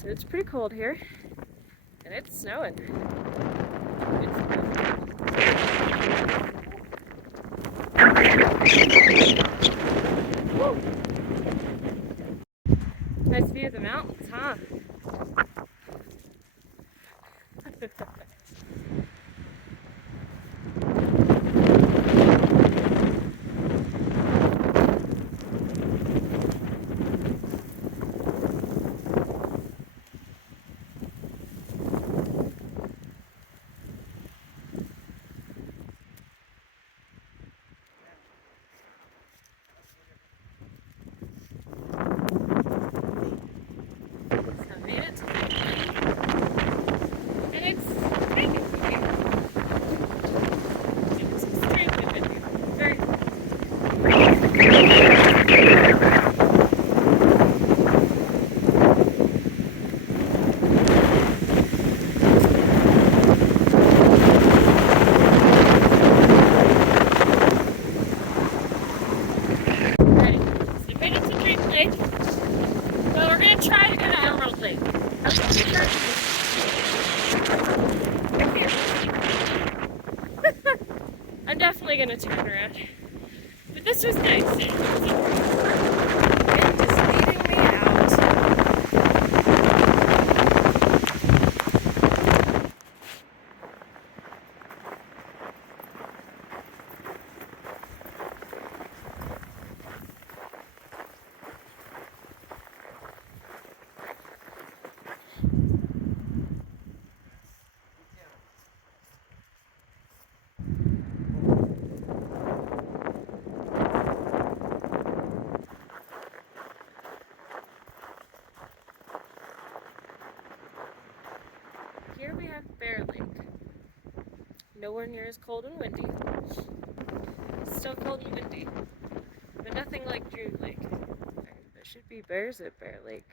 So it's pretty cold here, and it's snowing. Woo. Nice view of the mountains, huh? Try to go to Emerald Lake. I'm definitely gonna turn around. But this was nice. Wind is leading me out. Here we have Bear Lake. Nowhere near as cold and windy. Still cold and windy, but nothing like Drew Lake. There should be bears at Bear Lake.